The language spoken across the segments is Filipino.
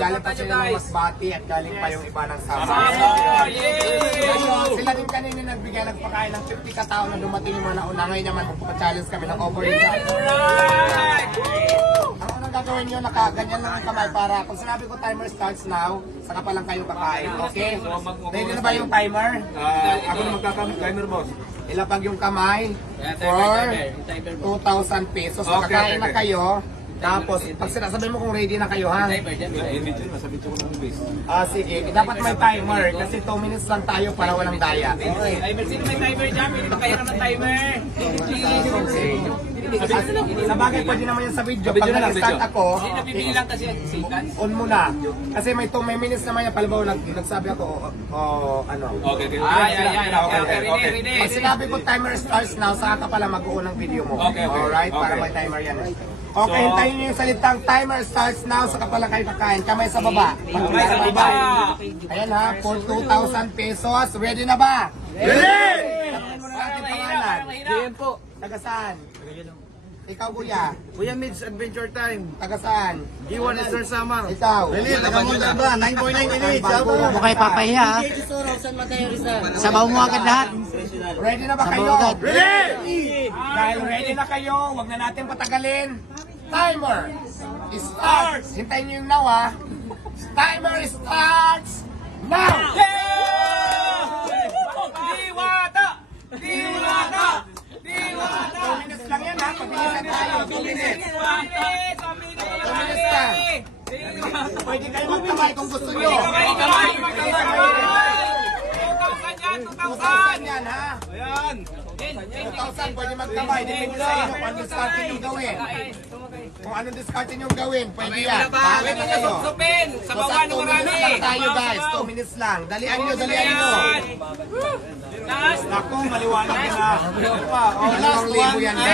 galing pa sila ng Masbati at galing pa yung iba ng Sama. Sila din kanina nagbigay, nagpakain ng 50 katao na dumating yung mga nauna. Ngayon naman, magpapachallenge kami ng overhead. Ang unang gagawin nyo, nakaganyan lang ang kamay para kung sinabi ko timer starts now, saka pa lang kayo kakain. Okay? Ready na ba yung timer? Ako na magkakamit-timer, boss. Ilapag yung kamay for 2,000 pesos. Makakain na kayo. Tapos, pag sinasabi mo kung ready na kayo, ha? Hindi dyan, masabit ko ng base. Sige. Dapat may timer kasi 2 minutes lang tayo para walang daya. Timer, sino may timer dyan? Pwede ba kayo naman timer? Sa bagay, pwede naman yan sa video. Pag nag-start ako, Hindi nabibilang kasi ang sikat. on mo na. Kasi may minutes naman yan. Palabaw, nagsabi ako, ano. Okay. Okay. Pag sinabi ko timer starts now, saka ka pala mag-uun ng video mo. Okay. Alright? Para may timer yan. Okay, hintayin nyo yung salitang timer starts now, saka pala kayo kakain. Kamay sa baba. Kamay sa baba. Ayan ha, for 2,000 pesos. Ready na ba? Ready! Sabihin mo na natin pangalan. Diyan po. Taga saan? Ikaw, kuya. Kuya Mids Adventure Time. Taga saan? D1 Sir Samar. Ikaw. Release, taga-munda ba? 9.9 minutes. Huwag kayo papahiya, ha? Sabaw mo agad lahat. Ready na ba Sabaw kayo? agad. Dahil ready na kayo, wag na natin patagalin. Timer starts. Hintayin nyo yung now, ha? Timer starts now! Diwata! Diwata! Diwata! 2 minutes lang yan, ha? Pagbilisan tayo. 2 minutes. 2 minutes lang. Pwede kayo magkamay kung gusto nyo. 2,000 yan, ha? Ayan! 2,000, pwede magkamay. Depende sa inyo kung anong discarding yung gawin. Kung anong discarding yung gawin, pwede yan. Bahala na kayo. Supin! Sa bawa ng 2 minutes marami! lang tayo, guys. 2 minutes lang. Dalian nyo, dalian nyo. Last! Ako, maliwanag na. Oh, last 1,000 yan, guys.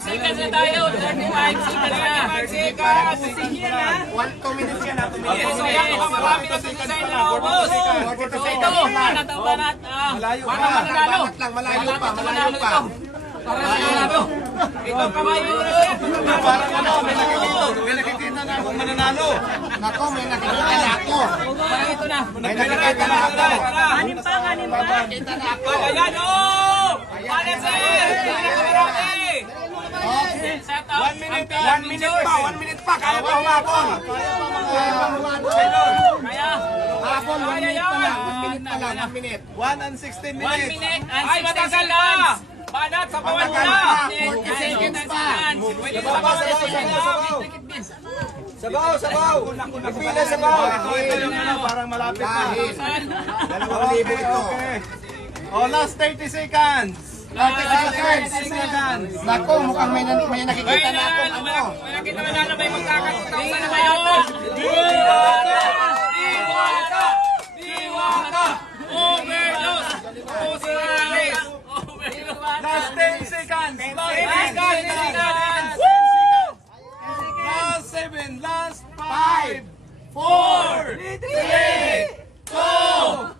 35 seconds na tayo! 35 seconds na! 2 minutes yan, ha? 2 Yes, minutes. yes! Marami na sa design na ubos! 42 seconds Ito! lang. Banat ang banat! Malayo Para pa. mananalo! Banat lang, malayo pa. Malayo pa. Para mananalo! Ito kamay mo na sir! Parang ano, May nakikita na akong mananalo! Nako, may nakikita na ako. Parang ito na! May nakikita na ako. Anim pa! Nakikita na ako. Ayan o! Ayan sir! Pinakamarami! Set up! 1 minute pa. Kaya pa humabol. Kaya pa humabol. Kaya! Habol, 1 minute pa lang. 1 minute pa lang. 1 minute. 1 and 16 1 minutes! minute and 60 seconds! Banat sa bawal mo Matagal na! pa. 40 seconds pa. Pwede sa bawal sa Sabaw! Nagpila sabaw! Ito yung ano, parang malapit na. Dahil, 2,000 ito. Oh, last 30 seconds! 30 seconds. Nako, mukhang may nakikita na akong ano. May nakita mo na may magkakatutaw na kayo! Diwata! Diwata! Diwata! Overdose! Overload! Last 10 seconds! Last 7! Last 5! 4, 1!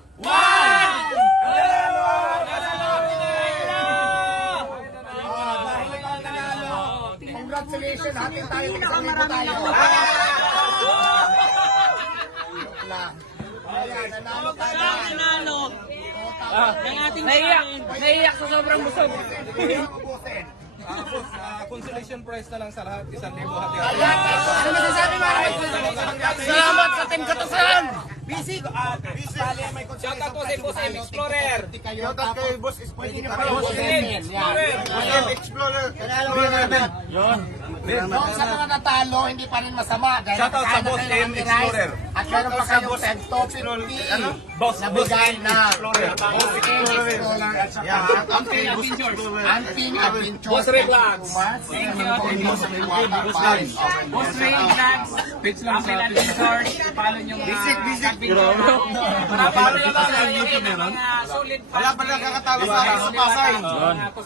dahil ikaw ang nanalo. Congratulations, happy tayo. Isang libo tayo. Joke lang. Ayan, nanalo ka na. Naiyak sa sobrang busog. Pwede mo ubusin. Consolation prize na lang sa lahat. 1,000 hati-hati. Ayan, ano masasabi mo? Salamat sa Team Katusan! Busy! Shout out po sa Boss M Explorer. Shout out kay Boss Pwede nyo kayo Boss Explorer! Noong sa mga natalo, hindi pa rin masama. Dahil Shout out sa Boss nakakain M na kayo ng rice. Explorer. At meron pa kayong top 50 Boss na bigay na Explorer. Boss M Explorer at saka Anting Adventures. Boss Ray Vlogs. Boss Ray Vlogs. Page lang sa Adventures. Follow nyo mga Basic. Marami na lang sa YouTube meron. Solid Wala pa lang kakatawa sa Pasay.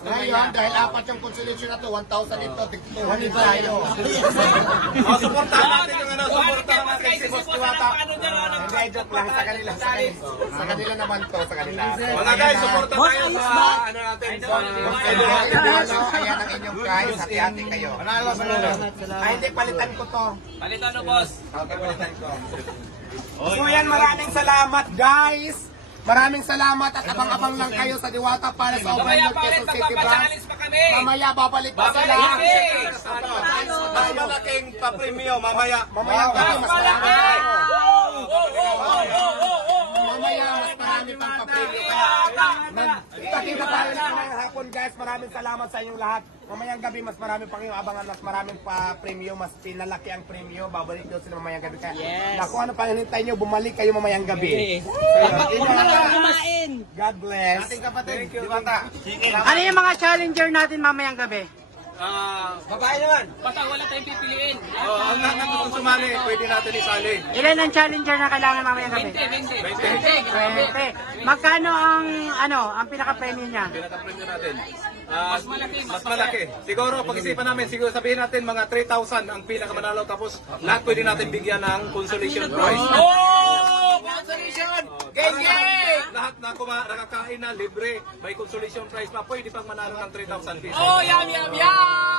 Ngayon, dahil apat yung consolation na to, 1,000 ito, 200 tayo. Oh, supportahan natin yung ano, supportahan natin si Boss Diwata. Hindi, joke lang sa kanila. Sa kanila naman to, sa kanila. Mga guys, supporta tayo sa ano natin. Ayan ang inyong prize. Hati-hati kayo. Panalo. Ay, hindi, palitan ko to. Palitan no, boss. Okay, palitan ko. So yan, maraming salamat guys. Maraming salamat at abang-abang lang kayo sa Diwata para sa Mamaya Overload pa ulit, Quezon City Branch. magpapachallenge pa kami. Mamaya babalik pa sila. Mas malaking pa-premium mamaya. Mamaya gabi, mas marami Mamaya mas marami pang papili. Kita tayo na ng hapon guys. Maraming salamat sa inyong lahat. Mamayang gabi mas marami pang yung abangan, mas maraming pa premium, mas pinalaki ang premium. Babalik doon sila mamayang gabi. Kaya naku, ano pang hinintay nyo, bumalik kayo mamayang gabi. God bless. Ating kapatid, Diwata. Ano yung mga challenger natin mamayang gabi? Babae naman. Basta wala tayong pipiliin. Ang lahat ng gusto sumali, pwede natin isali. Ilan ang challenger na kailangan mamayang gabi? 20. Magkano ang pinaka-premium niya? Pinaka-premium natin. Mas malaki. Siguro, pag-isipan namin, siguro sabihin natin mga 3,000 ang pinakamanalo. Tapos lahat pwede natin bigyan ng consolation prize. Oh! Consolation! Lahat na nakakain na libre, may consolation prize pa, pwede pang manalo ng 3,000 pesos. Oh, yum, yum, yum!